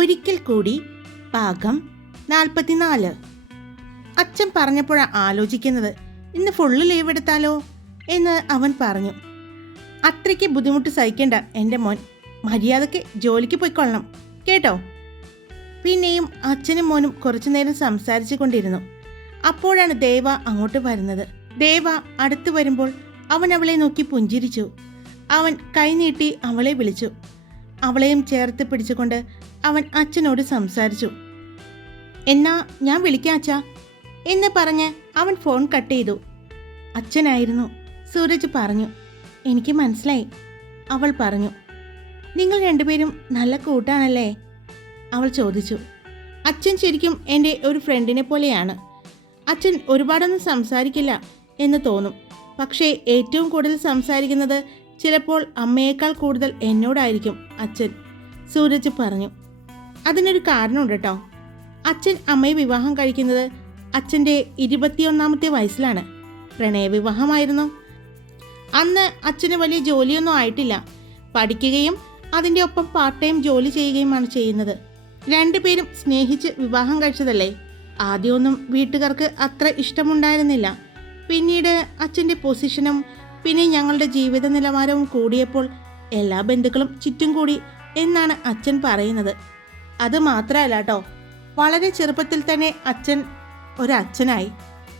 ഒരിക്കൽ കൂടി പാകം നാൽപ്പത്തിനാല്. അച്ഛൻ പറഞ്ഞപ്പോഴാണ് ആലോചിക്കുന്നത് ഇന്ന് ഫുള്ള് ലീവ് എടുത്താലോ? എന്ന് അവൻ പറഞ്ഞു. അത്രയ്ക്ക് ബുദ്ധിമുട്ട് സഹിക്കേണ്ട എന്റെ മോൻ. മര്യാദയ്ക്ക് ജോലിക്ക് പോയിക്കൊള്ളണം കേട്ടോ? പിന്നെയും അച്ഛനും മോനും കുറച്ചു നേരം സംസാരിച്ചു കൊണ്ടിരുന്നു. അപ്പോഴാണ് ദേവ അങ്ങോട്ട് വരുന്നത്. ദേവ അടുത്ത് വരുമ്പോൾ അവൻ അവളെ നോക്കി പുഞ്ചിരിച്ചു. അവൻ കൈനീട്ടി അവളെ വിളിച്ചു. അവളെയും ചേർത്ത് പിടിച്ചുകൊണ്ട് അവൻ അച്ഛനോട് സംസാരിച്ചു. എന്നാ ഞാൻ വിളിക്കാം അച്ഛാ. എന്ന് പറഞ്ഞ് അവൻ ഫോൺ കട്ട് ചെയ്തു. അച്ഛനായിരുന്നു. സൂരജ് പറഞ്ഞു. എനിക്ക് മനസ്സിലായി. അവൾ പറഞ്ഞു. നിങ്ങൾ രണ്ടുപേരും നല്ല കൂട്ടാണല്ലേ? അവൾ ചോദിച്ചു. അച്ഛൻ ശരിക്കും എന്റെ ഒരു ഫ്രണ്ടിനെ പോലെയാണ്. അച്ഛൻ ഒരുപാടൊന്നും സംസാരിക്കില്ല എന്ന് തോന്നും. പക്ഷേ ഏറ്റവും കൂടുതൽ സംസാരിക്കുന്നത് ചിലപ്പോൾ അമ്മയേക്കാൾ കൂടുതൽ എന്നോടായിരിക്കും അച്ഛൻ സൂരജ് പറഞ്ഞു. അതിനൊരു കാരണമുണ്ട് കേട്ടോ അച്ഛൻ അമ്മയെ വിവാഹം കഴിക്കുന്നത് അച്ഛന്റെ ഇരുപത്തിയൊന്നാമത്തെ വയസ്സിലാണ്. പ്രണയവിവാഹമായിരുന്നു അന്ന് അച്ഛന് വലിയ ജോലിയൊന്നും ആയിട്ടില്ല. പഠിക്കുകയും അതിന്റെ ഒപ്പം പാർട്ട് ടൈം ജോലി ചെയ്യുകയുമാണ് ചെയ്യുന്നത്. രണ്ടുപേരും സ്നേഹിച്ച് വിവാഹം കഴിച്ചതല്ലേ? ആദ്യമൊന്നും വീട്ടുകാർക്ക് അത്ര ഇഷ്ടമുണ്ടായിരുന്നില്ല. പിന്നീട് അച്ഛന്റെ പൊസിഷനും പിന്നെ ഞങ്ങളുടെ ജീവിത നിലവാരവും കൂടിയപ്പോൾ എല്ലാ ബന്ധുക്കളും ചുറ്റും കൂടി എന്നാണ് അച്ഛൻ പറയുന്നത്. അത് മാത്രമല്ല കേട്ടോ വളരെ ചെറുപ്പത്തിൽ തന്നെ അച്ഛൻ ഒരച്ഛനായി.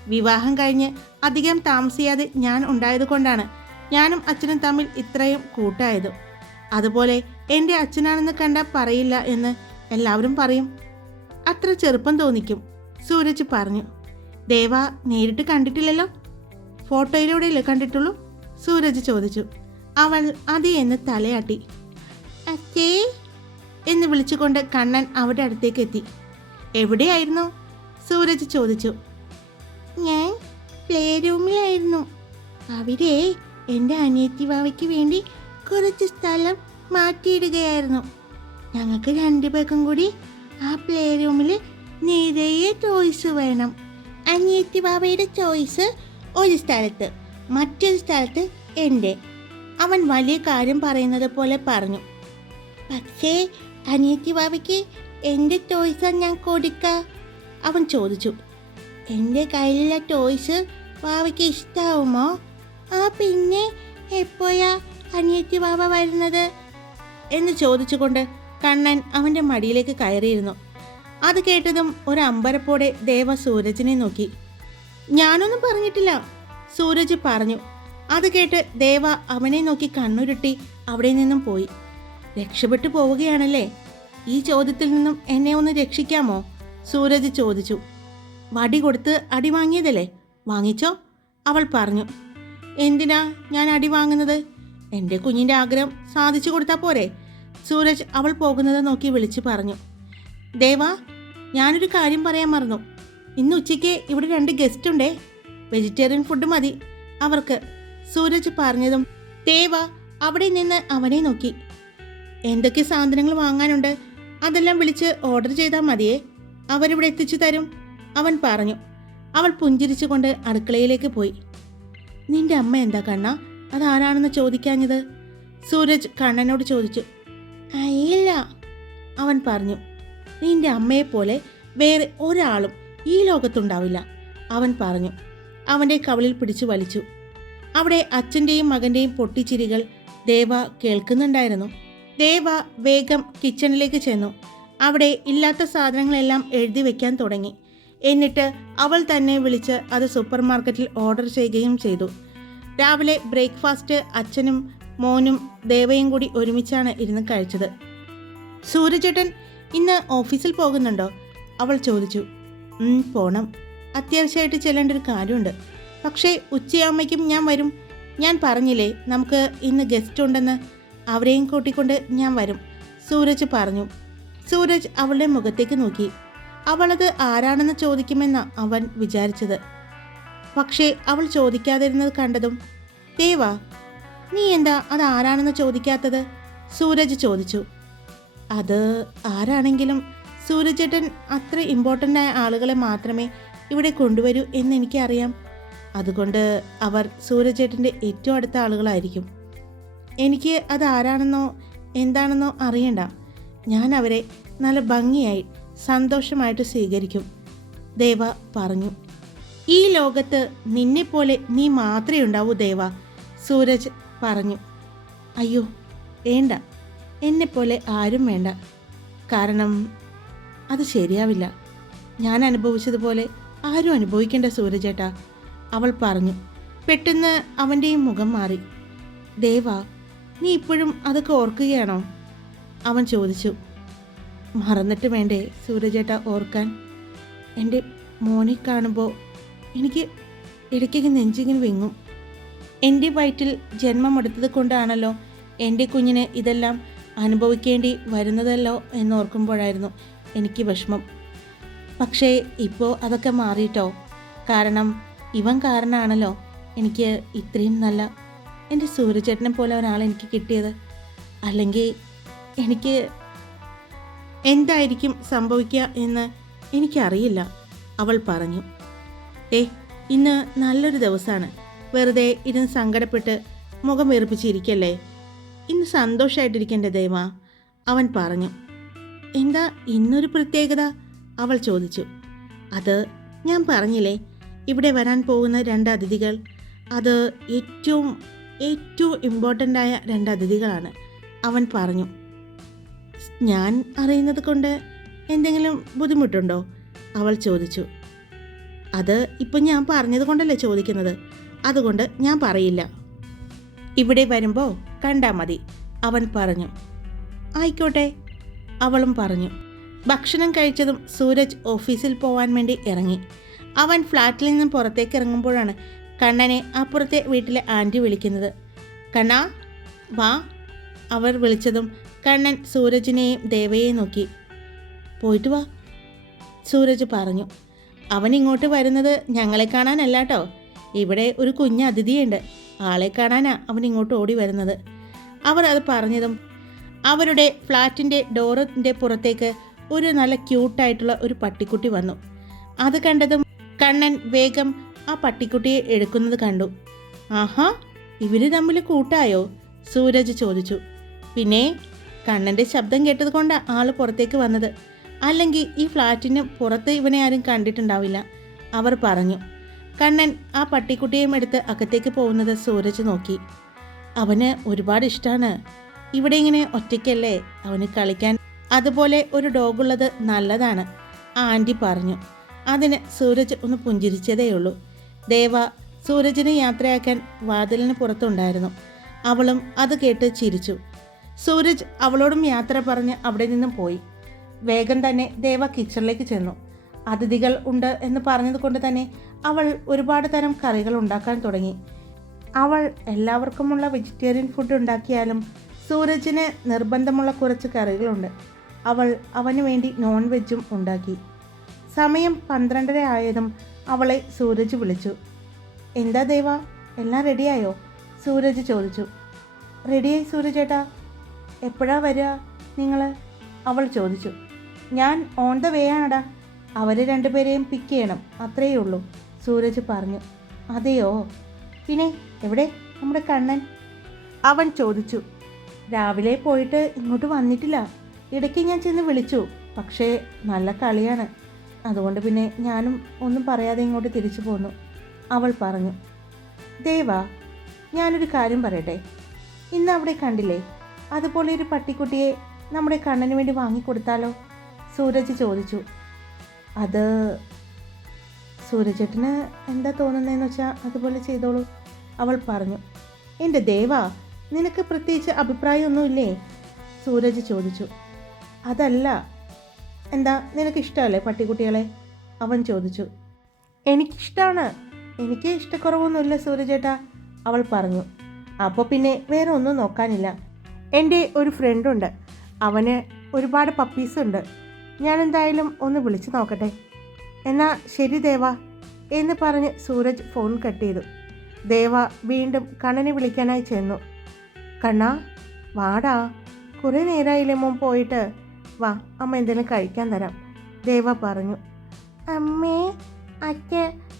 വിവാഹം കഴിഞ്ഞ് അധികം താമസിയാതെ ഞാൻ ഉണ്ടായതുകൊണ്ടാണ് ഞാനും അച്ഛനും തമ്മിൽ ഇത്രയും കൂട്ടായത്. അതുപോലെ എന്റെ അച്ഛനാണെന്ന് കണ്ട പറയില്ല എന്ന് എല്ലാവരും പറയും. അത്ര ചെറുപ്പം തോന്നിക്കും സൂരജ് പറഞ്ഞു. ദേവ നേരിട്ട് കണ്ടിട്ടില്ലല്ലോ? ഫോട്ടോയിലൂടെയല്ലേ കണ്ടിട്ടുള്ളൂ? സൂരജ് ചോദിച്ചു. അവൾ അതേ എന്ന് തലയാട്ടി. അച്ഛേ എന്ന് വിളിച്ചുകൊണ്ട് കണ്ണൻ അവിടെ അടുത്തേക്ക് എത്തി. എവിടെയായിരുന്നു? സൂരജ് ചോദിച്ചു. ഞാൻ പ്ലേ റൂമിലായിരുന്നു അവിടെ എന്റെ അനിയത്തി വാവയ്ക്ക് വേണ്ടി കുറച്ച് സ്ഥലം മാറ്റിയിടുകയായിരുന്നു. ഞങ്ങൾക്ക് രണ്ടുപേർക്കും കൂടി ആ പ്ലേ റൂമിൽ നിറയെ ചോയ്സ് വേണം. അനിയത്തി വാവയുടെ ചോയ്സ് ഒരു സ്ഥലത്ത് മറ്റൊരു സ്ഥലത്ത് എന്റെ. അവൻ വലിയ കാര്യം പറയുന്നത് പോലെ പറഞ്ഞു. പക്ഷേ അനിയത്തി ബാബയ്ക്ക് എന്റെ ടോയ്സാണ് ഞാൻ കൊടുക്ക. അവൻ ചോദിച്ചു എന്റെ കയ്യിലുള്ള ടോയ്സ് ബാബയ്ക്ക് ഇഷ്ടാവുമോ? ആ പിന്നെ എപ്പോഴാ അനിയത്തി ബാബ വരുന്നത്? എന്ന് ചോദിച്ചുകൊണ്ട് കണ്ണൻ അവന്റെ മടിയിലേക്ക് കയറിയിരുന്നു. അത് കേട്ടതും ഒരു അമ്പരപ്പോടെ ദേവ സൂരജിനെ നോക്കി. ഞാനൊന്നും പറഞ്ഞിട്ടില്ല സൂരജ് പറഞ്ഞു. അത് കേട്ട് ദേവ അവനെ നോക്കി കണ്ണുരുട്ടി അവിടെ നിന്നും പോയി. രക്ഷപ്പെട്ടു പോവുകയാണല്ലേ? ഈ ചോദ്യത്തിൽ നിന്നും എന്നെ ഒന്ന് രക്ഷിക്കാമോ? സൂരജ് ചോദിച്ചു. വടി കൊടുത്ത് അടി വാങ്ങിയതല്ലേ? വാങ്ങിച്ചോ? അവൾ പറഞ്ഞു. എന്തിനാ ഞാൻ അടി വാങ്ങുന്നത്? എന്റെ കുഞ്ഞിന്റെ ആഗ്രഹം സാധിച്ചു കൊടുത്താൽ പോരെ? സൂരജ് അവൾ പോകുന്നത് നോക്കി വിളിച്ചു പറഞ്ഞു. ദേവ ഞാനൊരു കാര്യം പറയാൻ മറന്നു. ഇന്ന് ഉച്ചയ്ക്ക് ഇവിടെ രണ്ട് ഗസ്റ്റ് ഉണ്ടേ. വെജിറ്റേറിയൻ ഫുഡ് മതി. അവർക്ക്. സൂരജ് പറഞ്ഞതും ദേവ അവിടെ നിന്ന് അവനെ നോക്കി. എന്തൊക്കെ സാധനങ്ങൾ വാങ്ങാനുണ്ട്? അതെല്ലാം വിളിച്ച് ഓർഡർ ചെയ്താൽ മതിയേ. അവരിവിടെ എത്തിച്ചു തരും. അവൻ പറഞ്ഞു. അവൾ പുഞ്ചിരിച്ചുകൊണ്ട് അടുക്കളയിലേക്ക് പോയി. നിന്റെ അമ്മ എന്താ കണ്ണ? അതാരാണെന്ന് ചോദിക്കാഞ്ഞത്? സൂരജ് കണ്ണനോട് ചോദിച്ചു. അയ്യില്ല അവൻ പറഞ്ഞു. നിന്റെ അമ്മയെപ്പോലെ വേറെ ഒരാളും ഈ ലോകത്തുണ്ടാവില്ല അവൻ പറഞ്ഞു. അവന്റെ കവളിൽ പിടിച്ചു വലിച്ചു. അവിടെ അച്ഛന്റെയും മകന്റെയും പൊട്ടിച്ചിരികൾ ദേവ കേൾക്കുന്നുണ്ടായിരുന്നു. ദേവ വേഗം കിച്ചണിലേക്ക് ചെന്നു. അവിടെ ഇല്ലാത്ത സാധനങ്ങളെല്ലാം എഴുതി വെക്കാൻ തുടങ്ങി. എന്നിട്ട് അവൾ തന്നെ വിളിച്ച് അത് സൂപ്പർ മാർക്കറ്റിൽ ഓർഡർ ചെയ്യുകയും ചെയ്തു. രാവിലെ ബ്രേക്ക്ഫാസ്റ്റ് അച്ഛനും മോനും ദേവയും കൂടി ഒരുമിച്ചാണ് ഇരുന്ന് കഴിച്ചത്. സൂര്യചേട്ടൻ ഇന്ന് ഓഫീസിൽ പോകുന്നുണ്ടോ? അവൾ ചോദിച്ചു. "ഉം, പോണം. അത്യാവശ്യമായിട്ട് ചെല്ലേണ്ട ഒരു കാര്യമുണ്ട്. പക്ഷേ ഉച്ചയാകുമ്പോഴേക്കും ഞാൻ വരും. ഞാൻ പറഞ്ഞില്ലേ നമുക്ക് ഇന്ന് ഗസ്റ്റ് ഉണ്ടെന്ന് അവരെയും കൂട്ടിക്കൊണ്ട് ഞാൻ വരും. സൂരജ് പറഞ്ഞു. സൂരജ് അവളുടെ മുഖത്തേക്ക് നോക്കി. അവളത് ആരാണെന്ന് ചോദിക്കുമെന്ന അവൻ വിചാരിച്ചത്. പക്ഷേ അവൾ ചോദിക്കാതിരുന്നത് കണ്ടതും ദേവാ നീ എന്താ അത് ആരാണെന്ന് ചോദിക്കാത്തത്? സൂരജ് ചോദിച്ചു. അത് ആരാണെങ്കിലും സൂരജേട്ടൻ അത്ര ഇമ്പോർട്ടന്റ് ആയ ആളുകളെ മാത്രമേ ഇവിടെ കൊണ്ടുവരൂ എന്ന് എനിക്കറിയാം. അതുകൊണ്ട് അവർ സൂരജേട്ടന്റെ ഏറ്റവും അടുത്ത ആളുകളായിരിക്കും. എനിക്ക് അത് ആരാണെന്നോ എന്താണെന്നോ അറിയണ്ട. ഞാൻ അവരെ നല്ല ഭംഗിയായി സന്തോഷമായിട്ട് സ്വീകരിക്കും. ദേവ പറഞ്ഞു. ഈ ലോകത്ത് നിന്നെപ്പോലെ നീ മാത്രമേ ഉണ്ടാവൂ ദേവ സൂരജ് പറഞ്ഞു. അയ്യോ വേണ്ട. എന്നെപ്പോലെ ആരും വേണ്ട. കാരണം അത് ശരിയാവില്ല. ഞാൻ അനുഭവിച്ചതുപോലെ ആരും അനുഭവിക്കേണ്ട സൂരജേട്ടാ അവൾ പറഞ്ഞു. പെട്ടെന്ന് അവന്റെയും മുഖം മാറി. ദേവ നീ ഇപ്പോഴും അതൊക്കെ ഓർക്കുകയാണോ? അവൻ ചോദിച്ചു. മറന്നിട്ട് വേണ്ടേ സൂരജേട്ട ഓർക്കാൻ? എന്റെ മോനെ കാണുമ്പോൾ എനിക്ക് ഇടയ്ക്കൊക്കെ നെഞ്ചിങ്ങനെ വിങ്ങും. എന്റെ വയറ്റിൽ ജന്മമെടുത്തത് കൊണ്ടാണല്ലോ എന്റെ കുഞ്ഞിന് ഇതെല്ലാം അനുഭവിക്കേണ്ടി വരുന്നതല്ലോ എന്നോർക്കുമ്പോഴായിരുന്നു എനിക്ക് വിഷമം. പക്ഷേ ഇപ്പോൾ അതൊക്കെ മാറിയിട്ടോ കാരണം ഇവൻ കാരണമാണല്ലോ എനിക്ക് ഇത്രയും നല്ല എന്റെ സൂര്യചേട്ടനെ പോലെ ഒരാളെ എനിക്ക് കിട്ടിയത്. അല്ലെങ്കിൽ എനിക്ക് എന്തായിരിക്കും സംഭവിക്കുക എന്ന് എനിക്കറിയില്ല. അവൾ പറഞ്ഞു ഏ ഇന്ന് നല്ലൊരു ദിവസമാണ്. വെറുതെ ഇരുന്ന് സങ്കടപ്പെട്ട് മുഖം വീർപ്പിച്ചിരിക്കല്ലേ ഇന്ന് സന്തോഷമായിട്ടിരിക്കേണ്ട ദൈവ? അവൻ പറഞ്ഞു എന്താ ഇന്നൊരു പ്രത്യേകത? അവൾ ചോദിച്ചു അത് ഞാൻ പറഞ്ഞില്ലേ ഇവിടെ വരാൻ പോകുന്ന രണ്ട് അതിഥികൾ അത് ഏറ്റവും ഏറ്റവും ഇമ്പോർട്ടന്റ് ആയ രണ്ട് അതിഥികളാണ്. അവൻ പറഞ്ഞു ഞാൻ അറിയുന്നത് കൊണ്ട് എന്തെങ്കിലും ബുദ്ധിമുട്ടുണ്ടോ? അവൾ ചോദിച്ചു അത് ഇപ്പം ഞാൻ പറഞ്ഞത് കൊണ്ടല്ലേ ചോദിക്കുന്നത്. അതുകൊണ്ട് ഞാൻ പറയില്ല. ഇവിടെ വരുമ്പോൾ കണ്ടാൽ മതി. അവൻ പറഞ്ഞു ആയിക്കോട്ടെ. അവളും പറഞ്ഞു ഭക്ഷണം കഴിച്ചതും സൂരജ് ഓഫീസിൽ പോവാൻ വേണ്ടി ഇറങ്ങി. അവൻ ഫ്ലാറ്റിൽ നിന്നും പുറത്തേക്ക് ഇറങ്ങുമ്പോഴാണ് കണ്ണനെ അപ്പുറത്തെ വീട്ടിലെ ആന്റി വിളിക്കുന്നത്. കണ്ണാ വാ അവർ വിളിച്ചതും കണ്ണൻ സൂരജിനെയും ദേവയെയും നോക്കി. പോയിട്ട് വാ സൂരജ് പറഞ്ഞു. അവൻ ഇങ്ങോട്ട് വരുന്നത് ഞങ്ങളെ കാണാനല്ല കേട്ടോ ഇവിടെ ഒരു കുഞ്ഞ് അതിഥിയുണ്ട്. ആളെ കാണാനാ അവൻ ഇങ്ങോട്ട് ഓടി വരുന്നത്. അവർ അത് പറഞ്ഞതും അവരുടെ ഫ്ലാറ്റിന്റെ ഡോറിന്റെ പുറത്തേക്ക് ഒരു നല്ല ക്യൂട്ടായിട്ടുള്ള ഒരു പട്ടിക്കുട്ടി വന്നു. അത് കണ്ടതും കണ്ണൻ വേഗം ആ പട്ടിക്കുട്ടിയെ എടുക്കുന്നത് കണ്ടു. ആഹാ ഇവർ തമ്മിൽ കൂട്ടായോ? സൂരജ് ചോദിച്ചു. പിന്നെ കണ്ണന്റെ ശബ്ദം കേട്ടത് കൊണ്ട് ആൾ പുറത്തേക്ക് വന്നത്. അല്ലെങ്കിൽ ഈ ഫ്ലാറ്റിന് പുറത്ത് ഇവനെ ആരും കണ്ടിട്ടുണ്ടാവില്ല അവർ പറഞ്ഞു. കണ്ണൻ ആ പട്ടിക്കുട്ടിയെയും എടുത്ത് അകത്തേക്ക് പോകുന്നത് സൂരജ് നോക്കി. അവന് ഒരുപാട് ഇഷ്ടമാണ് ഇവിടെ ഇങ്ങനെ ഒറ്റയ്ക്കല്ലേ അവന് കളിക്കാൻ. അതുപോലെ ഒരു ഡോഗുള്ളത് നല്ലതാണ് ആന്റി പറഞ്ഞു. അതിന് സൂരജ് ഒന്ന് പുഞ്ചിരിച്ചതേയുള്ളൂ. ദേവ സൂരജിനെ യാത്രയാക്കാൻ വാതിലിന് പുറത്തുണ്ടായിരുന്നു. അവളും അത് കേട്ട് ചിരിച്ചു. സൂരജ് അവളോടും യാത്ര പറഞ്ഞ് അവിടെ നിന്നും പോയി. വേഗം തന്നെ ദേവ കിച്ചണിലേക്ക് ചെന്നു. അതിഥികൾ ഉണ്ട് എന്ന് പറഞ്ഞത് കൊണ്ട് തന്നെ അവൾ ഒരുപാട് തരം കറികൾ ഉണ്ടാക്കാൻ തുടങ്ങി. അവൾ എല്ലാവർക്കുമുള്ള വെജിറ്റേറിയൻ ഫുഡ് ഉണ്ടാക്കിയാലും സൂരജിന് നിർബന്ധമുള്ള കുറച്ച് കറികളുണ്ട്. അവൾ അവന് വേണ്ടി നോൺ വെജും ഉണ്ടാക്കി. സമയം പന്ത്രണ്ടര ആയതും അവളെ സൂരജ് വിളിച്ചു. എന്താ ദേവ? എല്ലാം റെഡിയായോ? സൂരജ് ചോദിച്ചു. റെഡിയായി സൂരജേട്ടാ. എപ്പോഴാ വരിക നിങ്ങൾ അവൾ ചോദിച്ചു. ഞാൻ ഓൺ ദ വേ ആണടാ. അവരെ രണ്ടുപേരെയും പിക്ക് ചെയ്യണം. അത്രയേ ഉള്ളൂ സൂരജ് പറഞ്ഞു. അതെയോ? പിന്നെ എവിടെ? നമ്മുടെ കണ്ണൻ? അവൻ ചോദിച്ചു. രാവിലെ പോയിട്ട് ഇങ്ങോട്ട് വന്നിട്ടില്ല. ഇടയ്ക്ക് ഞാൻ ചെന്ന് വിളിച്ചു. പക്ഷേ നല്ല കളിയാണ്. അതുകൊണ്ട് പിന്നെ ഞാനും ഒന്നും പറയാതെ ഇങ്ങോട്ട് തിരിച്ചു പോന്നു. അവൾ പറഞ്ഞു ദേവ ഞാനൊരു കാര്യം പറയട്ടെ. ഇന്ന് അവിടെ കണ്ടില്ലേ? അതുപോലെ ഒരു പട്ടിക്കുട്ടിയെ നമ്മുടെ കണ്ണന് വേണ്ടി വാങ്ങിക്കൊടുത്താലോ? സൂരജ് ചോദിച്ചു. അത് സൂരജേട്ടന് എന്താ തോന്നുന്നതെന്ന് വെച്ചാൽ അതുപോലെ ചെയ്തോളൂ അവൾ പറഞ്ഞു. എന്റെ ദേവ നിനക്ക് പ്രത്യേകിച്ച് അഭിപ്രായമൊന്നുമില്ലേ? സൂരജ് ചോദിച്ചു. അതല്ല എന്താ നിനക്കിഷ്ടമല്ലേ പട്ടിക്കുട്ടികളെ? അവൻ ചോദിച്ചു. എനിക്കിഷ്ടമാണ് എനിക്ക് ഇഷ്ടക്കുറവൊന്നുമില്ല സൂര്യചേട്ട അവൾ പറഞ്ഞു. അപ്പോൾ പിന്നെ വേറെ ഒന്നും നോക്കാനില്ല. എന്റെ ഒരു ഫ്രണ്ടുണ്ട്. അവന് ഒരുപാട് പപ്പീസ് ഉണ്ട്. ഞാൻ എന്തായാലും ഒന്ന് വിളിച്ചു നോക്കട്ടെ. എന്നാ ശരി ദേവ എന്ന് പറഞ്ഞ് സൂരജ് ഫോൺ കട്ട് ചെയ്തു. ദേവ വീണ്ടും കണ്ണനെ വിളിക്കാനായി ചെന്നു. കണ്ണാ വാടാ. കുറേ നേരമായില്ലേ മോൻ പോയിട്ട്. വാ അമ്മ എന്തെങ്കിലും കഴിക്കാൻ തരാം. ദേവ പറഞ്ഞു. അമ്മേ അച്ഛ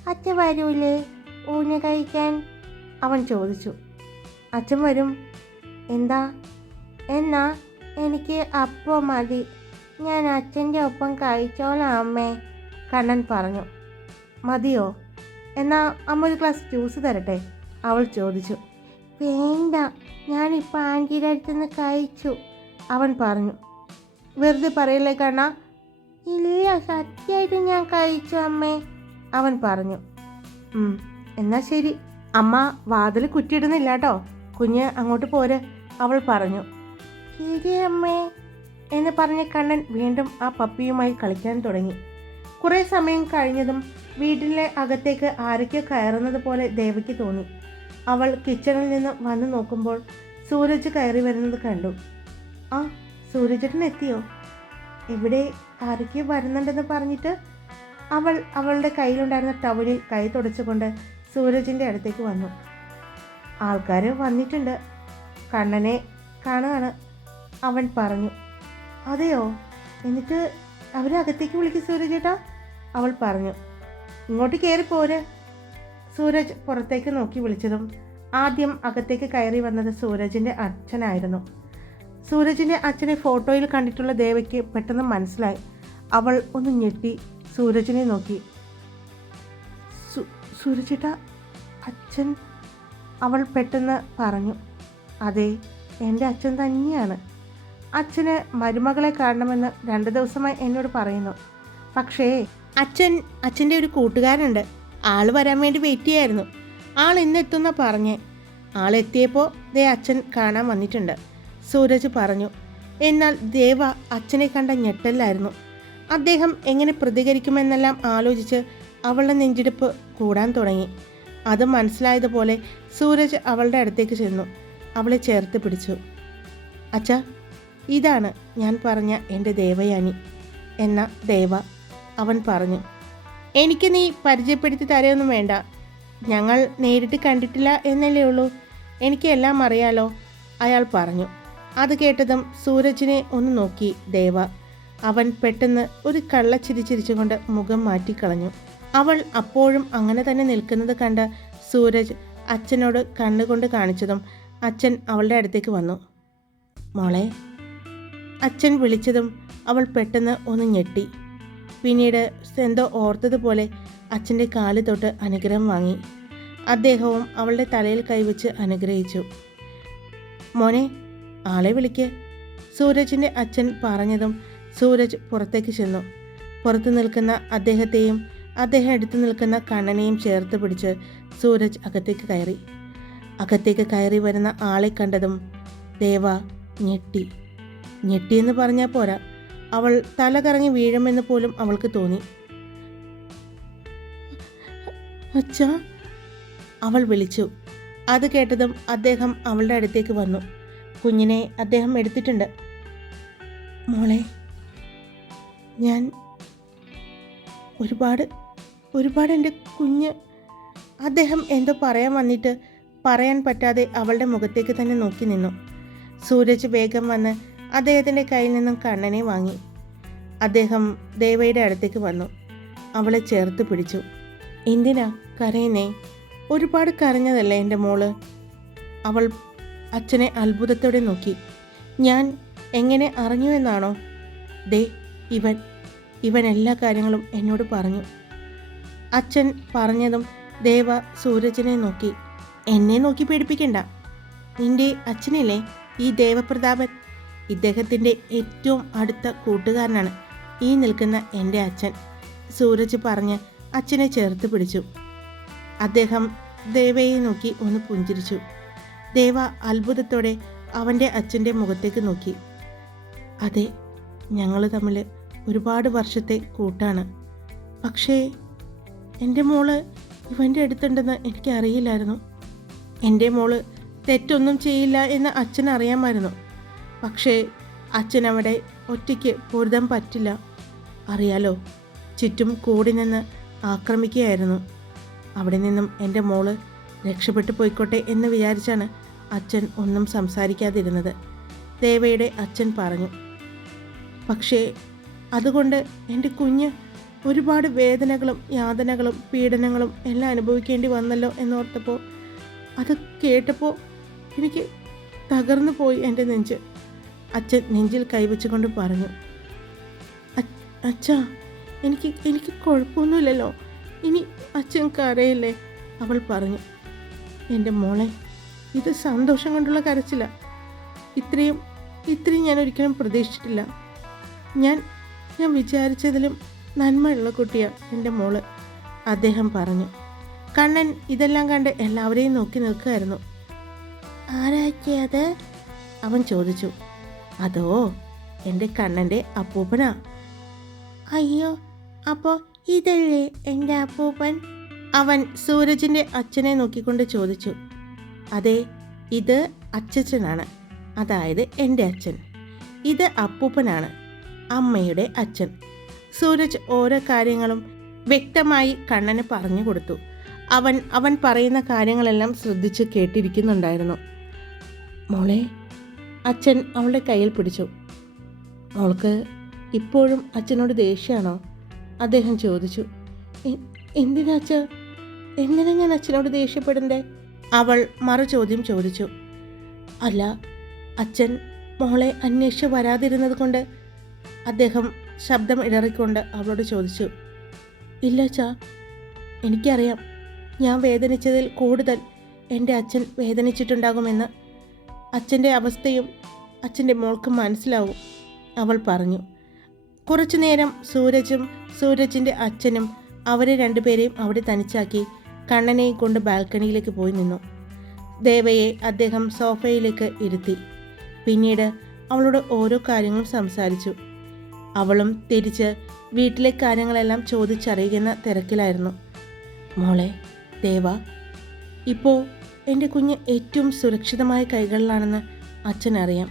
അച്ഛ വരൂലേ? ഊണ് കഴിക്കാൻ? അവൻ ചോദിച്ചു. അച്ഛൻ വരും. എന്താ? എന്നാ എനിക്ക് അപ്പം മതി. ഞാൻ അച്ഛന്റെ ഒപ്പം കഴിച്ചോളാം അമ്മേ കണ്ണൻ പറഞ്ഞു. മതിയോ? എന്നാ അമ്മ ഒരു ഗ്ലാസ് ജ്യൂസ് തരട്ടെ? അവൾ ചോദിച്ചു. വേണ്ട ഞാനിപ്പോൾ ആന്റിയുടെ അടുത്തുനിന്ന് കഴിച്ചു അവൻ പറഞ്ഞു. വെറുതെ പറയല്ലേ കണ്ണ? ഇല്ല സത്യമായിട്ട് ഞാൻ കഴിച്ചു അമ്മേ. അവൻ പറഞ്ഞു "ഉം, എന്നാ ശരി. അമ്മ വാതിൽ കുറ്റിയിടുന്നില്ല കേട്ടോ. കുഞ്ഞ് അങ്ങോട്ട് പോര്. അവൾ പറഞ്ഞു ശരി അമ്മേ എന്ന് പറഞ്ഞ കണ്ണൻ വീണ്ടും ആ പപ്പിയുമായി കളിക്കാൻ തുടങ്ങി. കുറേ സമയം കഴിഞ്ഞതും വീട്ടിലെ അകത്തേക്ക് ആരൊക്കെ കയറുന്നത് പോലെ ദേവയ്ക്ക് തോന്നി. അവൾ കിച്ചണിൽ നിന്ന് വന്നു നോക്കുമ്പോൾ സൂരജ് കയറി വരുന്നത് കണ്ടു. ആ സൂരജേട്ടൻ എത്തിയോ ഇവിടെ ആരൊക്കെ വരുന്നുണ്ടെന്ന് പറഞ്ഞിട്ട് അവൾ അവളുടെ കയ്യിലുണ്ടായിരുന്ന ടവലിൽ കൈ തുടച്ചുകൊണ്ട് സൂരജിന്റെ അടുത്തേക്ക് വന്നു. ആൾക്കാർ വന്നിട്ടുണ്ട്. കണ്ണനെ കാണുകയാണ്. അവൻ പറഞ്ഞു അതെയോ? എന്നിട്ട് അവരെ അകത്തേക്ക് വിളിക്കും സൂരജേട്ടാ. അവൾ പറഞ്ഞു ഇങ്ങോട്ട് കയറി പോര്. സൂരജ് പുറത്തേക്ക് നോക്കി വിളിച്ചതും ആദ്യം അകത്തേക്ക് കയറി വന്നത് സൂരജിന്റെ അച്ഛനായിരുന്നു. സൂരജിന്റെ അച്ഛനെ ഫോട്ടോയിൽ കണ്ടിട്ടുള്ള ദേവയ്ക്ക് പെട്ടെന്ന് മനസ്സിലായി. അവൾ ഒന്ന് ഞെട്ടി സൂരജിനെ നോക്കി. "സു- സൂരജേട്ടാ അച്ഛൻ അവൾ പെട്ടെന്ന് പറഞ്ഞു. അതെ എന്റെ അച്ഛൻ തന്നെയാണ്. അച്ഛന് മരുമകളെ കാണണമെന്ന് രണ്ട് ദിവസമായി എന്നോട് പറയുന്നു. പക്ഷേ അച്ഛൻ അച്ഛന്റെ ഒരു കൂട്ടുകാരുണ്ട് ആൾ വരാൻ വേണ്ടി വെയിറ്റ് ചെയ്യായിരുന്നു. ആൾ ഇന്നെത്തുന്ന പറഞ്ഞേ. ആളെത്തിയപ്പോൾ ദേ അച്ഛൻ കാണാൻ വന്നിട്ടുണ്ട്. സൂരജ് പറഞ്ഞു. എന്നാൽ ദേവ അച്ഛനെ കണ്ട ഞെട്ടല്ലായിരുന്നു. അദ്ദേഹം എങ്ങനെ പ്രതികരിക്കുമെന്നെല്ലാം ആലോചിച്ച് അവളുടെ നെഞ്ചിടിപ്പ് കൂടാൻ തുടങ്ങി. അത് മനസ്സിലായതുപോലെ സൂരജ് അവളുടെ അടുത്തേക്ക് ചെന്നു. അവളെ ചേർത്ത് പിടിച്ചു. അച്ഛ ഇതാണ് ഞാൻ പറഞ്ഞ എന്റെ ദേവയാനി എന്ന ദേവ അവൻ പറഞ്ഞു. എനിക്ക് നീ പരിചയപ്പെടുത്തി തരയൊന്നും വേണ്ട. ഞങ്ങൾ നേരിട്ട് കണ്ടിട്ടില്ല എന്നല്ലേ ഉള്ളൂ. എനിക്കെല്ലാം അറിയാലോ അയാൾ പറഞ്ഞു. അത് കേട്ടതും സൂരജിനെ ഒന്ന് നോക്കി ദേവ. അവൻ പെട്ടെന്ന് ഒരു കള്ളച്ചിരി ചിരിച്ചുകൊണ്ട് മുഖം മാറ്റിക്കളഞ്ഞു. അവൾ അപ്പോഴും അങ്ങനെ തന്നെ നിൽക്കുന്നത് കണ്ട സൂരജ് അച്ഛനോട് കണ്ണുകൊണ്ട് കാണിച്ചതും അച്ഛൻ അവളുടെ അടുത്തേക്ക് വന്നു. മോളെ അച്ഛൻ വിളിച്ചതും അവൾ പെട്ടെന്ന് ഒന്ന് ഞെട്ടി. പിന്നീട് എന്തോ ഓർത്തതുപോലെ അച്ഛന്റെ കാൽ തൊട്ട് അനുഗ്രഹം വാങ്ങി. അദ്ദേഹവും അവളുടെ തലയിൽ കൈവച്ച് അനുഗ്രഹിച്ചു. മോനെ ആളെ വിളിക്ക്. സൂരജിന്റെ അച്ഛൻ പറഞ്ഞതും സൂരജ് പുറത്തേക്ക് ചെന്നു. പുറത്തു നിൽക്കുന്ന അദ്ദേഹത്തെയും അദ്ദേഹം എടുത്തു നിൽക്കുന്ന കണ്ണനെയും ചേർത്ത് പിടിച്ച് സൂരജ് അകത്തേക്ക് കയറി. അകത്തേക്ക് കയറി വരുന്ന ആളെ കണ്ടതും ദേവ ഞെട്ടി. ഞെട്ടിയെന്ന് പറഞ്ഞാൽ പോരാ. അവൾ തല കറങ്ങി വീഴുമെന്ന് പോലും അവൾക്ക് തോന്നി. അച്ഛ അവൾ വിളിച്ചു. അത് കേട്ടതും അദ്ദേഹം അവളുടെ അടുത്തേക്ക് വന്നു. കുഞ്ഞിനെ അദ്ദേഹം എടുത്തിട്ടുണ്ട്. മോളെ ഞാൻ ഒരുപാട് ഒരുപാട് എന്റെ കുഞ്ഞ് അദ്ദേഹം എന്തോ പറയാൻ വന്നിട്ട് പറയാൻ പറ്റാതെ അവളുടെ മുഖത്തേക്ക് തന്നെ നോക്കി നിന്നു. സൂരജ് വേഗം വന്ന് അദ്ദേഹത്തിന്റെ കയ്യിൽ നിന്നും കണ്ണനെ വാങ്ങി. അദ്ദേഹം ദേവയുടെ അടുത്തേക്ക് വന്നു. അവളെ ചേർത്ത് പിടിച്ചു. എന്തിനാ കരയുന്നേ? ഒരുപാട് കരഞ്ഞതല്ലേ എന്റെ മോൾ? അവൾ അച്ഛനെ അത്ഭുതത്തോടെ നോക്കി. ഞാൻ എങ്ങനെ അറിഞ്ഞു എന്നാണോ? ദേ ഇവൻ ഇവൻ എല്ലാ കാര്യങ്ങളും എന്നോട് പറഞ്ഞു. അച്ഛൻ പറഞ്ഞതും ദേവ സൂരജിനെ നോക്കി. എന്നെ നോക്കി പേടിപ്പിക്കണ്ട. നിന്റെ അച്ഛനില്ലേ ഈ ദേവപ്രതാപൻ? ഇദ്ദേഹത്തിന്റെ ഏറ്റവും അടുത്ത കൂട്ടുകാരനാണ് ഈ നിൽക്കുന്ന എന്റെ അച്ഛൻ സൂരജ് പറഞ്ഞ് അച്ഛനെ ചേർത്ത് പിടിച്ചു. അദ്ദേഹം ദേവയെ നോക്കി ഒന്ന് പുഞ്ചിരിച്ചു. ദേവ അത്ഭുതത്തോടെ അവന്റെ അച്ഛന്റെ മുഖത്തേക്ക് നോക്കി. അതെ ഞങ്ങൾ തമ്മിൽ ഒരുപാട് വർഷത്തെ കൂട്ടാണ്. പക്ഷേ എന്റെ മോൾ ഇവന്റെ അടുത്തുണ്ടെന്ന് എനിക്കറിയില്ലായിരുന്നു. എന്റെ മോൾ തെറ്റൊന്നും ചെയ്യില്ല എന്ന് അച്ഛൻ അറിയാമായിരുന്നു. പക്ഷേ അച്ഛൻ അവിടെ ഒറ്റയ്ക്ക് പൊരുതാൻ പറ്റില്ല. അറിയാലോ ചുറ്റും കൂടി നിന്ന് ആക്രമിക്കുകയായിരുന്നു. അവിടെ നിന്നും എന്റെ മോൾ രക്ഷപ്പെട്ടു പോയിക്കോട്ടെ എന്ന് വിചാരിച്ചാണ് അച്ഛൻ ഒന്നും സംസാരിക്കാതിരുന്നത്. ദേവയുടെ അച്ഛൻ പറഞ്ഞു പക്ഷേ അതുകൊണ്ട് എന്റെ കുഞ്ഞ് ഒരുപാട് വേദനകളും യാതനകളും പീഡനങ്ങളും എല്ലാം അനുഭവിക്കേണ്ടി വന്നല്ലോ എന്നോർത്തപ്പോൾ അത് കേട്ടപ്പോൾ എനിക്ക് തകർന്നു പോയി എന്റെ നെഞ്ച്. അച്ഛൻ നെഞ്ചിൽ കൈവച്ചുകൊണ്ട് പറഞ്ഞു "അ- അച്ഛാ എനിക്ക് എനിക്ക് കുഴപ്പമൊന്നുമില്ലല്ലോ. ഇനി അച്ഛൻ കരയില്ലേ? അവൾ പറഞ്ഞു എന്റെ മോളെ ഇത് സന്തോഷം കൊണ്ടുള്ള കരച്ചില്ല ഇത്രയും ഇത്രയും ഞാൻ ഒരിക്കലും പ്രതീക്ഷിച്ചിട്ടില്ല. ഞാൻ ഞാൻ വിചാരിച്ചതിലും നന്മയുള്ള കുട്ടിയാണ് എന്റെ മോൾ അദ്ദേഹം പറഞ്ഞു. കണ്ണൻ ഇതെല്ലാം കണ്ട് എല്ലാവരെയും നോക്കി നിൽക്കുമായിരുന്നു ആരാക്കിയത് അവൻ ചോദിച്ചു. അതോ എന്റെ കണ്ണന്റെ അപ്പൂപ്പനാ? അയ്യോ അപ്പോൾ ഇതല്ലേ എന്റെ അപ്പൂപ്പൻ? അവൻ സൂരജിന്റെ അച്ഛനെ നോക്കിക്കൊണ്ട് ചോദിച്ചു. അതെ ഇത് അച്ചച്ചനാണ്. അതായത് എന്റെ അച്ഛൻ. ഇത് അപ്പൂപ്പനാണ് അമ്മയുടെ അച്ഛൻ. സൂരജ് ഓരോ കാര്യങ്ങളും വ്യക്തമായി കണ്ണന് പറഞ്ഞു കൊടുത്തു. അവൻ അവൻ പറയുന്ന കാര്യങ്ങളെല്ലാം ശ്രദ്ധിച്ച് കേട്ടിരിക്കുന്നുണ്ടായിരുന്നു. മോളെ അച്ഛൻ അവളുടെ കയ്യിൽ പിടിച്ചു. മോൾക്ക് ഇപ്പോഴും അച്ഛനോട് ദേഷ്യമാണോ? അദ്ദേഹം ചോദിച്ചു. എന്തിനാച്ച എന്തിനാ ഞാൻ അച്ഛനോട് ദേഷ്യപ്പെടണ്ടേ അവൾ മറു ചോദ്യം ചോദിച്ചു. അല്ല അച്ഛൻ മോളെ അന്വേഷിച്ച് വരാതിരുന്നത് കൊണ്ട്? അദ്ദേഹം ശബ്ദം ഇടറിക്കൊണ്ട് അവളോട് ചോദിച്ചു. ഇല്ല അച്ഛാ എനിക്കറിയാം. ഞാൻ വേദനിച്ചതിൽ കൂടുതൽ എന്റെ അച്ഛൻ വേദനിച്ചിട്ടുണ്ടാകുമെന്ന്. അച്ഛന്റെ അവസ്ഥയും അച്ഛന്റെ മോൾക്ക് മനസ്സിലാവും അവൾ പറഞ്ഞു. കുറച്ചു നേരം സൂരജും സൂരജിന്റെ അച്ഛനും അവരെ രണ്ടുപേരെയും അവിടെ തനിച്ചാക്കി. കണ്ണനെയും കൊണ്ട് ബാൽക്കണിയിലേക്ക് പോയി നിന്നു. ദേവയെ അദ്ദേഹം സോഫയിലേക്ക് ഇരുത്തി. പിന്നീട് അവളോട് ഓരോ കാര്യങ്ങളും സംസാരിച്ചു. അവളും തിരിച്ച് വീട്ടിലെ കാര്യങ്ങളെല്ലാം ചോദിച്ചറിയുന്ന തിരക്കിലായിരുന്നു. മോളെ ദേവ ഇപ്പോൾ എന്റെ കുഞ്ഞ് ഏറ്റവും സുരക്ഷിതമായ കൈകളിലാണെന്ന് അച്ഛനറിയാം.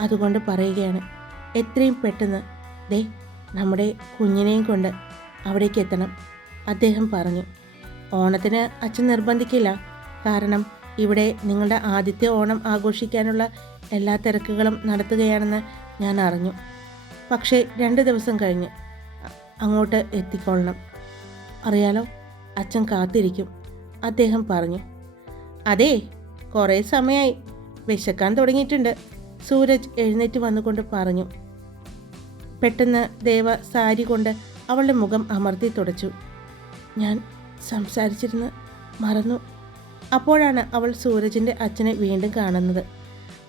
അതുകൊണ്ട് പറയുകയാണ് എത്രയും പെട്ടെന്ന് ദേ നമ്മുടെ കുഞ്ഞിനെയും കൊണ്ട് അവിടേക്ക് എത്തണം അദ്ദേഹം പറഞ്ഞു. ഓണത്തിന് അച്ഛൻ നിർബന്ധിക്കില്ല. കാരണം ഇവിടെ നിങ്ങളുടെ ആദ്യത്തെ ഓണം ആഘോഷിക്കാനുള്ള എല്ലാ തിരക്കുകളും നടത്തുകയാണെന്ന് ഞാൻ അറിഞ്ഞു. പക്ഷേ രണ്ട് ദിവസം കഴിഞ്ഞ് അങ്ങോട്ട് എത്തിക്കൊള്ളണം. അറിയാലോ അച്ഛൻ കാത്തിരിക്കും അദ്ദേഹം പറഞ്ഞു. അതെ കുറേ സമയമായി വിശക്കാൻ തുടങ്ങിയിട്ടുണ്ട്. സൂരജ് എഴുന്നേറ്റ് വന്നുകൊണ്ട് പറഞ്ഞു. പെട്ടെന്ന് ദേവ സാരി കൊണ്ട് അവളുടെ മുഖം അമർത്തി തുടച്ചു. ഞാൻ സംസാരിച്ചിരുന്ന് മറന്നു. അപ്പോഴാണ് അവൾ സൂരജിന്റെ അച്ഛനെ വീണ്ടും കാണുന്നത്.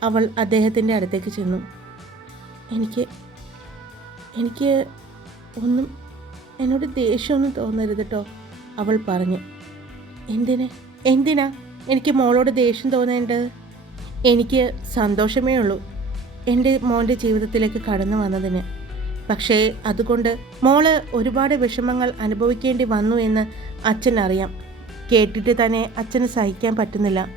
അവൾ അദ്ദേഹത്തിന്റെ അടുത്തേക്ക് ചെന്നു. എനിക്ക് എനിക്ക് ഒന്നും എന്നോട് ദേഷ്യമൊന്നും തോന്നരുത് കേട്ടോ അവൾ പറഞ്ഞു. എന്തിന് എന്തിനാ എനിക്ക് മോളോട് ദേഷ്യം തോന്നേണ്ടത്? എനിക്ക് സന്തോഷമേ ഉള്ളൂ എന്റെ മോന്റെ ജീവിതത്തിലേക്ക് കടന്നു വന്നതിന് പക്ഷേ അതുകൊണ്ട് മോൾ ഒരുപാട് വിഷമങ്ങൾ അനുഭവിക്കേണ്ടി വന്നു എന്ന് അച്ഛൻ അറിയാം കേട്ടിട്ട് തന്നെ അച്ഛന് സഹിക്കാൻ പറ്റുന്നില്ല.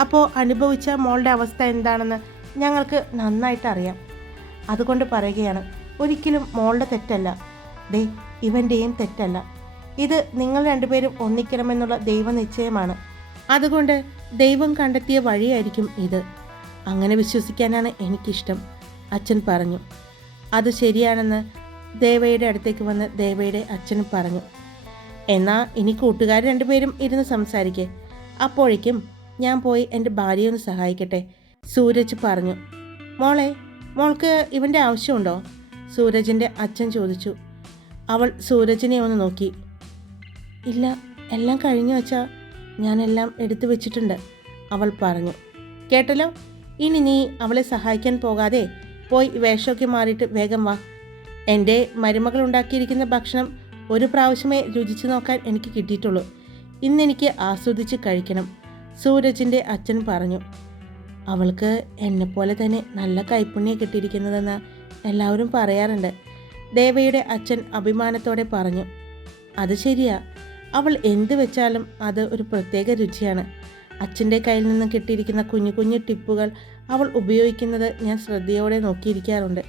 അപ്പോൾ അനുഭവിച്ച മോളുടെ അവസ്ഥ എന്താണെന്ന് ഞങ്ങൾക്ക് നന്നായിട്ട് അറിയാം. അതുകൊണ്ട് പറയുകയാണ് ഒരിക്കലും മോളുടെ തെറ്റല്ല. ദേ ഇവന്റെയും തെറ്റല്ല. ഇത് നിങ്ങൾ രണ്ടുപേരും ഒന്നിക്കണമെന്നുള്ള ദൈവനിശ്ചയമാണ്. അതുകൊണ്ട് ദൈവം കണ്ടെത്തിയ വഴിയായിരിക്കും ഇത്. അങ്ങനെ വിശ്വസിക്കാനാണ് എനിക്കിഷ്ടം അച്ഛൻ പറഞ്ഞു. അത് ശരിയാണെന്ന് ദേവയുടെ അടുത്തേക്ക് വന്ന് ദേവയുടെ അച്ഛനും പറഞ്ഞു. എന്നാൽ ഇനി കൂട്ടുകാർ രണ്ടുപേരും ഇരുന്ന് സംസാരിക്കേ. അപ്പോഴേക്കും ഞാൻ പോയി എന്റെ ഭാര്യയെ ഒന്ന് സഹായിക്കട്ടെ സൂരജ് പറഞ്ഞു. മോളെ മോൾക്ക് ഇവന്റെ ആവശ്യമുണ്ടോ? സൂരജിന്റെ അച്ഛൻ ചോദിച്ചു. അവൾ സൂരജിനെ ഒന്ന് നോക്കി. ഇല്ല എല്ലാം കഴിഞ്ഞു വച്ചാൽ ഞാനെല്ലാം എടുത്തു വെച്ചിട്ടുണ്ട് അവൾ പറഞ്ഞു. കേട്ടല്ലോ ഇനി നീ അവളെ സഹായിക്കാൻ പോകാതെ പോയി വേഷമൊക്കെ മാറിയിട്ട് വേഗം വാ. എന്റെ മരുമകൾ ഉണ്ടാക്കിയിരിക്കുന്ന ഭക്ഷണം ഒരു പ്രാവശ്യമേ രുചിച്ചു നോക്കാൻ എനിക്ക് കിട്ടിയിട്ടുള്ളൂ. ഇന്നെനിക്ക് ആസ്വദിച്ച് കഴിക്കണം സൂരജിന്റെ അച്ഛൻ പറഞ്ഞു. അവൾക്ക് എന്നെപ്പോലെ തന്നെ നല്ല കൈപ്പുണ്യം കിട്ടിയിരിക്കുന്നതെന്ന് എല്ലാവരും പറയാറുണ്ട്. ദേവയുടെ അച്ഛൻ അഭിമാനത്തോടെ പറഞ്ഞു. അത് ശരിയാ. അവൾ എന്ത് വെച്ചാലും അത് ഒരു പ്രത്യേക രുചിയാണ്. അച്ഛന്റെ കയ്യിൽ നിന്ന് കിട്ടിയിരിക്കുന്ന കുഞ്ഞു കുഞ്ഞു ടിപ്പുകൾ അവൾ ഉപയോഗിക്കുന്നത് ഞാൻ ശ്രദ്ധയോടെ നോക്കിയിരിക്കാറുണ്ട്.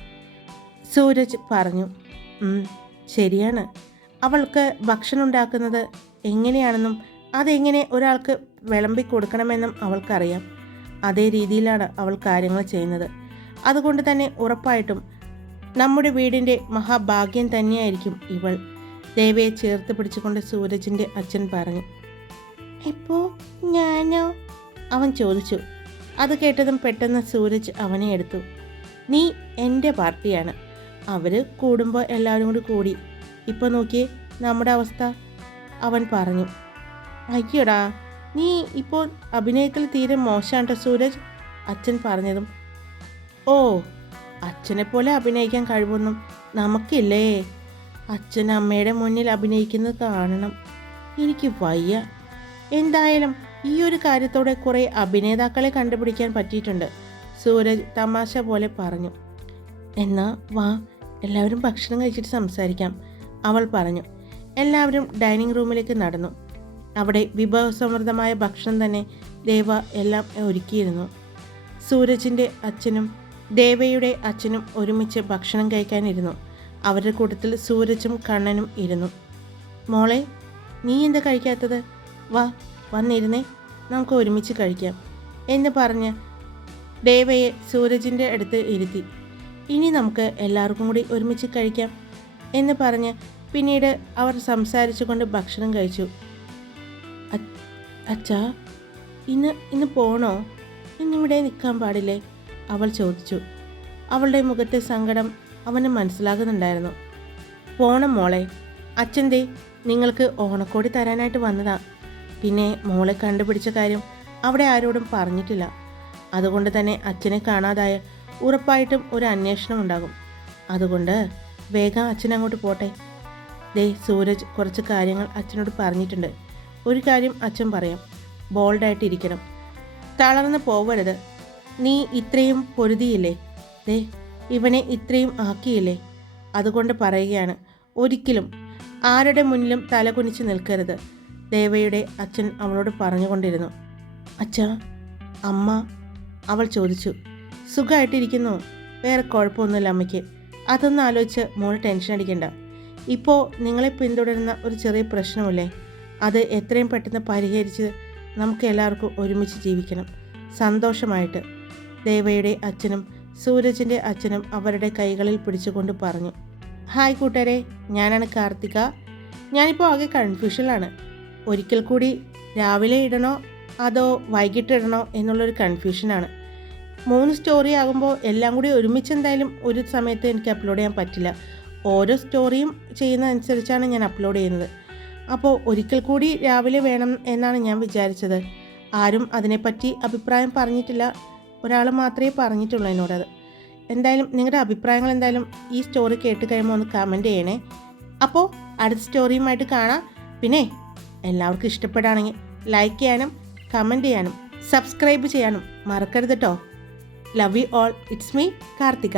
സൂരജ് പറഞ്ഞു ശരിയാണ്. അവൾക്ക് ഭക്ഷണം ഉണ്ടാക്കുന്നത് എങ്ങനെയാണെന്നും അതെങ്ങനെ ഒരാൾക്ക് വിളമ്പി കൊടുക്കണമെന്നും അവൾക്കറിയാം. അതേ രീതിയിലാണ് അവൾ കാര്യങ്ങൾ ചെയ്യുന്നത്. അതുകൊണ്ട് തന്നെ ഉറപ്പായിട്ടും നമ്മുടെ വീടിന്റെ മഹാഭാഗ്യം തന്നെയായിരിക്കും ഇവൾ. ദേവയെ ചേർത്ത് പിടിച്ചുകൊണ്ട് സൂരജിന്റെ അച്ഛൻ പറഞ്ഞു എപ്പോ? ഞാനോ? അവൻ ചോദിച്ചു. അത് കേട്ടതും പെട്ടെന്ന് സൂരജ് അവനെ എടുത്തു. നീ എന്റെ പാർട്ടിയാണ്. അവർ കൂടുമ്പോൾ എല്ലാവരും കൂടി കൂടി. ഇപ്പോൾ നോക്കിയേ നമ്മുടെ അവസ്ഥ അവൻ പറഞ്ഞു. അയ്യടാ നീ ഇപ്പോൾ അഭിനയത്തിൽ തീരെ മോശാണ്ട സൂരജ് അച്ഛൻ പറഞ്ഞതും. ഓ അച്ഛനെ പോലെ അഭിനയിക്കാൻ കഴിവൊന്നും നമുക്കില്ലേ? അച്ഛൻ അമ്മയുടെ മുന്നിൽ അഭിനയിക്കുന്നത് കാണണം. എനിക്ക് വയ്യ. എന്തായാലും ഈ ഒരു കാര്യത്തോടെ കുറേ അഭിനേതാക്കളെ കണ്ടുപിടിക്കാൻ പറ്റിയിട്ടുണ്ട്. സൂരജ് തമാശ പോലെ പറഞ്ഞു. എന്നാ വാ എല്ലാവരും ഭക്ഷണം കഴിച്ചിട്ട് സംസാരിക്കാം അവൾ പറഞ്ഞു. എല്ലാവരും ഡൈനിങ് റൂമിലേക്ക് നടന്നു. അവിടെ വിഭവസമൃദ്ധമായ ഭക്ഷണം തന്നെ ദേവ എല്ലാം ഒരുക്കിയിരുന്നു. സൂരജിന്റെ അച്ഛനും ദേവയുടെ അച്ഛനും ഒരുമിച്ച് ഭക്ഷണം കഴിക്കാനിരുന്നു. അവരുടെ കൂട്ടത്തിൽ സൂരജും കണ്ണനും ഇരുന്നു. മോളെ നീ എന്താ കഴിക്കാത്തത്? വാ വന്നിരുന്നേ. നമുക്ക് ഒരുമിച്ച് കഴിക്കാം എന്ന് പറഞ്ഞ് ദേവയെ സൂരജിന്റെ അടുത്ത് ഇരുത്തി. ഇനി നമുക്ക് എല്ലാവർക്കും കൂടി ഒരുമിച്ച് കഴിക്കാം എന്ന് പറഞ്ഞ് പിന്നീട് അവർ സംസാരിച്ചുകൊണ്ട് ഭക്ഷണം കഴിച്ചു. "അ- അച്ഛാ ഇന്ന് ഇന്ന് പോണോ? ഇന്നിവിടെ നിൽക്കാൻ പാടില്ലേ? അവൾ ചോദിച്ചു. അവളുടെ മുഖത്തെ സങ്കടം അവന് മനസ്സിലാകുന്നുണ്ടായിരുന്നു. പോണം മോളെ. അച്ഛന്റെ നിങ്ങൾക്ക് ഓണക്കോടി തരാനായിട്ട് വന്നതാ. പിന്നെ മോളെ കണ്ടുപിടിച്ച കാര്യം അവിടെ ആരോടും പറഞ്ഞിട്ടില്ല. അതുകൊണ്ട് തന്നെ അച്ഛനെ കാണാതായ ഉറപ്പായിട്ടും ഒരു അന്വേഷണം ഉണ്ടാകും. അതുകൊണ്ട് വേഗം അച്ഛൻ അങ്ങോട്ട് പോട്ടെ. ദേ സൂരജ് കുറച്ച് കാര്യങ്ങൾ അച്ഛനോട് പറഞ്ഞിട്ടുണ്ട്. ഒരു കാര്യം അച്ഛൻ പറയാം. ബോൾഡായിട്ടിരിക്കണം. തളർന്ന് പോവരുത്. നീ ഇത്രയും പൊരുതിയില്ലേ? ദേ ഇവനെ ഇത്രയും ആക്കിയില്ലേ? അതുകൊണ്ട് പറയുകയാണ്. ഒരിക്കലും ആരുടെ മുന്നിലും തലകുനിച്ച് നിൽക്കരുത്. ദേവയുടെ അച്ഛൻ അവളോട് പറഞ്ഞുകൊണ്ടിരുന്നു. അച്ഛ അമ്മ അവൾ ചോദിച്ചു. സുഖമായിട്ടിരിക്കുന്നു വേറെ കുഴപ്പമൊന്നുമില്ല അമ്മയ്ക്ക്. അതൊന്നും ആലോചിച്ച് മോൾ ടെൻഷൻ അടിക്കണ്ട. ഇപ്പോൾ നിങ്ങളെ പിന്തുടരുന്ന ഒരു ചെറിയ പ്രശ്നമില്ലേ? അത് എത്രയും പെട്ടെന്ന് പരിഹരിച്ച് നമുക്ക് എല്ലാവർക്കും ഒരുമിച്ച് ജീവിക്കണം. സന്തോഷമായിട്ട്. ദേവയുടെ അച്ഛനും സൂരജിന്റെ അച്ഛനും അവരുടെ കൈകളിൽ പിടിച്ചുകൊണ്ട് പറഞ്ഞു. ഹായ് കൂട്ടരെ ഞാനാണ് കാർത്തിക. ഞാനിപ്പോൾ ആകെ കൺഫ്യൂഷനിലാണ് ഒരിക്കൽ കൂടി രാവിലെ ഇടണോ അതോ വൈകിട്ട് ഇടണോ എന്നുള്ളൊരു കൺഫ്യൂഷനാണ്. മൂന്ന് സ്റ്റോറി ആകുമ്പോൾ എല്ലാം കൂടി ഒരുമിച്ച് എന്തായാലും ഒരു സമയത്ത് എനിക്ക് അപ്ലോഡ് ചെയ്യാൻ പറ്റില്ല. ഓരോ സ്റ്റോറിയും ചെയ്യുന്നതനുസരിച്ചാണ് ഞാൻ അപ്ലോഡ് ചെയ്യുന്നത്. അപ്പോൾ ഒരിക്കൽ കൂടി രാവിലെ വേണം എന്നാണ് ഞാൻ വിചാരിച്ചത്. ആരും അതിനെപ്പറ്റി അഭിപ്രായം പറഞ്ഞിട്ടില്ല. ഒരാൾ മാത്രമേ പറഞ്ഞിട്ടുള്ളൂ എന്നോടത് എന്തായാലും നിങ്ങളുടെ അഭിപ്രായങ്ങൾ എന്തായാലും ഈ സ്റ്റോറി കേട്ട് കഴിയുമ്പോൾ ഒന്ന് കമന്റ് ചെയ്യണേ. അപ്പോൾ അടുത്ത സ്റ്റോറിയുമായിട്ട് കാണാം. പിന്നെ എല്ലാവർക്കും ഇഷ്ടപ്പെടുകയാണെങ്കിൽ ലൈക്ക് ചെയ്യാനും കമന്റ് ചെയ്യാനും സബ്സ്ക്രൈബ് ചെയ്യാനും മറക്കരുത് കേട്ടോ love you all it's me Karthika.